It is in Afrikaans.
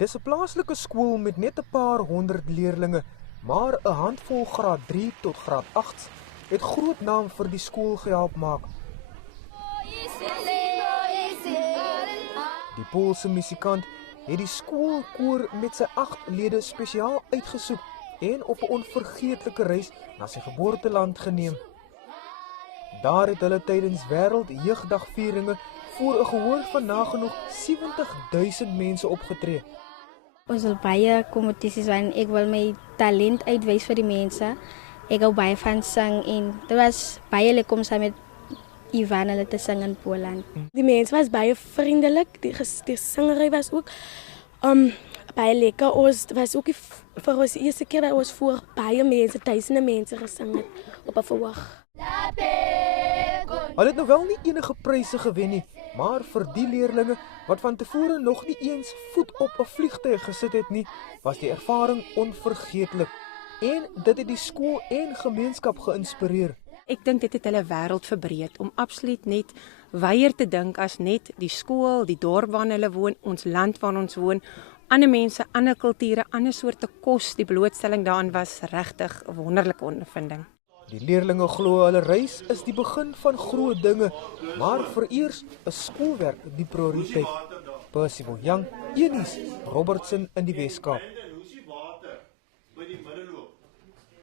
Dis 'n plaaslike skool met net 'n paar honderd leerlinge, maar 'n handvol graad 3 tot graad 8 het groot naam vir die skool gehelp maak. Die Poolse musikant het die skoolkoor met sy 8 lede spesiaal uitgesoek en op 'n onvergeetlike reis na sy geboorteland geneem. Daar het hulle tydens Wêreldjeugdagvieringe voor 'n gehoor van nagenoeg 70.000 mense opgetree. Ons wil baie kompetisies waarin ek wil my talent uitwys vir die mense. Ek hou baie van sing en dit was baie lekker om saam met Ivan hulle te sing in Poland. Die mense was baie vriendelik, die singery was ook baie lekker. Ons was ook vir ons eerste keer dat ons voor baie mense, duisende mense gesing het op 'n verhoog. Hulle het nou wel nie enige pryse gewen nie, maar vir die leerlinge wat van tevore nog nie eens voet op 'n vliegtuig gesit het nie, was die ervaring onvergeetlik. En dit het die skool en gemeenskap geïnspireer. Ek dink dit het hulle wêreld verbreed om absoluut net weier te dink as net die skool, die dorp waarin hulle woon, ons land waar ons woon, ander mense, ander kulture, ander soorte kos. Die blootstelling daaraan was regtig 'n wonderlike ondervinding. Die leerlinge glo hulle reis is die begin van groot dinge, maar vereers is skoolwerk die prioriteit. Percival Young, Eunice Robertson in die Weskaap.